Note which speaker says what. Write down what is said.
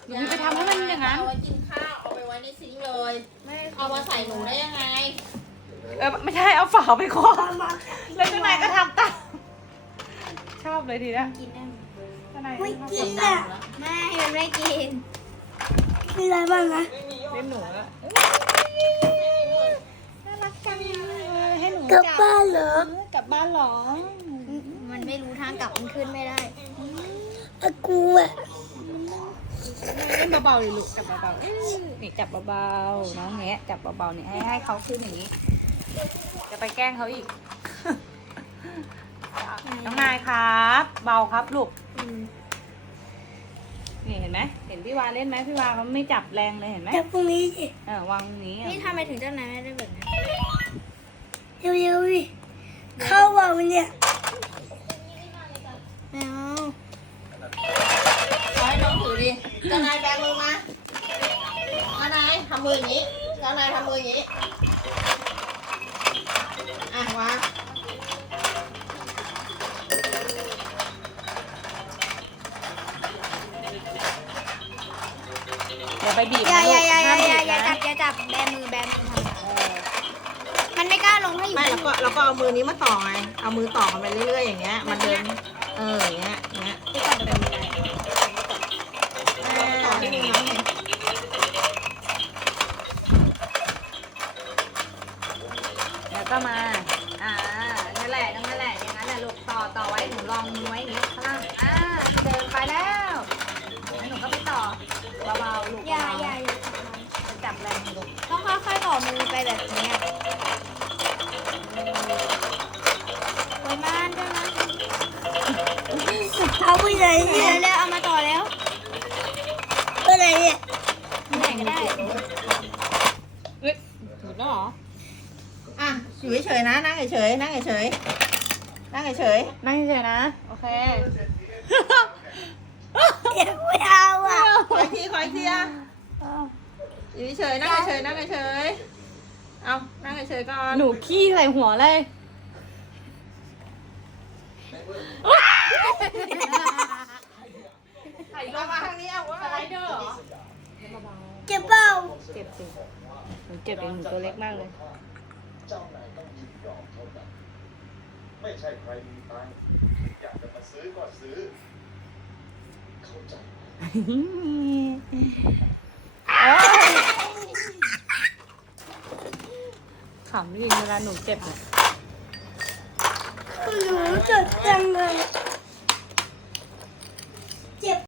Speaker 1: นูไปทำให้มันอย่างนั้น
Speaker 2: เอาไว้กินข้าวเอาไปไว้ในซิงค์เลยเอามาใส่หนูได้ยังไง
Speaker 1: ไม่ใช่เอาฝาไปคว้าแล้วเจ้านายก็ทำตามชอบเลยทีนะ
Speaker 3: กินได้ไหม
Speaker 1: เจ้านาย
Speaker 4: ไม่กิน
Speaker 2: อ่ะ
Speaker 4: อ่ะ
Speaker 3: ไม่มันไม่กิน
Speaker 4: มีอะไรบ้างนะ
Speaker 1: เล่นหนูอะน่ารักจังเลยให้หนู
Speaker 4: กลับบ้านเหรอก
Speaker 1: ลับบ้านเหรอ
Speaker 3: มันไม่รู้ทางกลับมันขึ้นไม่ได้
Speaker 4: อากูอ่ะ
Speaker 1: เล่นเบาๆเลยลูกจับเบาๆนี่จับเบาๆน้องเนี้ยจับเบาๆเนี่ยให้เขาขึ้นอย่างนี้ จะไปแกล้งเขาอีก น้องนายครับ เบาครับลูกนี่เห็นไหมเห็นพี่วาเล่นไหมพี่วาเขาไม่จับแรงเลยเห็นไหม
Speaker 4: จับตรงนี้สิ
Speaker 1: วางนี้
Speaker 3: นี่ทำไมถึงเจ้านายไม่ได้แบบนั้น
Speaker 4: เร็วๆดิเข้าว่ะมันเนี่ย
Speaker 3: ไม่เอา
Speaker 2: ขอให้น้องถือดิเจ้านายแบมือมาเจ้านายทำมืออย่างนี้เจ้านายทำมืออย่างนี้อ่ะวาง
Speaker 1: อย่าไปบีบ
Speaker 3: อย่า
Speaker 1: นะลูก
Speaker 3: อย่า
Speaker 1: ห้ามบีบ
Speaker 3: อย่า
Speaker 1: นะ
Speaker 3: จับแบมือทำมันไม่กล้าลงให้อยู่
Speaker 2: ไม่แล้วก็เอามือนี้มาต่อไงเอามือต่อกันไปเรื่อยๆอย่างเงี้ยมันเดินอย่างเงี้ยอย่างเงี้ย
Speaker 3: ไปก่อนเดี๋ยวมัน
Speaker 2: ต่อให้ดูน้องเห็น
Speaker 1: แล้วก็มานั่นแหละอย่างนั้นแหละลูกต่อไว้หนูลองมือไว้อย่างนี้ข้างล่างเดินไปแล้วแล้วหนูก็ไปต่อเบาๆลูก
Speaker 3: อย่า
Speaker 1: เบา
Speaker 3: อย่า
Speaker 1: ๆจับแรงลูก
Speaker 3: ต้องค่อยๆต่อมือไปแบบนี้ไว้ม่านด้วยนะ
Speaker 4: เอาไปไหนเนี่ย
Speaker 3: เร็วๆเอามาต่อแล้ว
Speaker 4: ไปไหนเนี่ย
Speaker 3: ไหนก็ได้
Speaker 1: เฮ้ยหยุดแล้วเหรอ
Speaker 2: อ่ะอยู่เฉยๆนะนั่งเฉยๆนั่งเฉยๆนั่งเฉย
Speaker 1: นั่งเฉยๆนะโอเค
Speaker 4: ไม่เอาอ่ะ
Speaker 2: ๆคอยทีอ่ะอยู่เฉยๆนั่งเฉยๆนั่งเฉยๆเอานั่งเฉยๆก่อน
Speaker 1: หนูขี้ใส่หัวเลย
Speaker 2: ลงมาทางนี้เอาสไลเดอร์เหรอ
Speaker 4: เจ็บเปล่า
Speaker 1: เจ็บสิหนูเจ็บเองหนูตัวเล็กมากเลย
Speaker 5: เจ้านายต้องยินยอมเท่านั้นไม่ใช่ใครมีตังค์อยากจะมาซื้อก็ซื้อ เข้าใจไหม
Speaker 1: ขำจริงเวลาหนูเจ็บเนี่ย
Speaker 4: หนูเจ็บจังเลย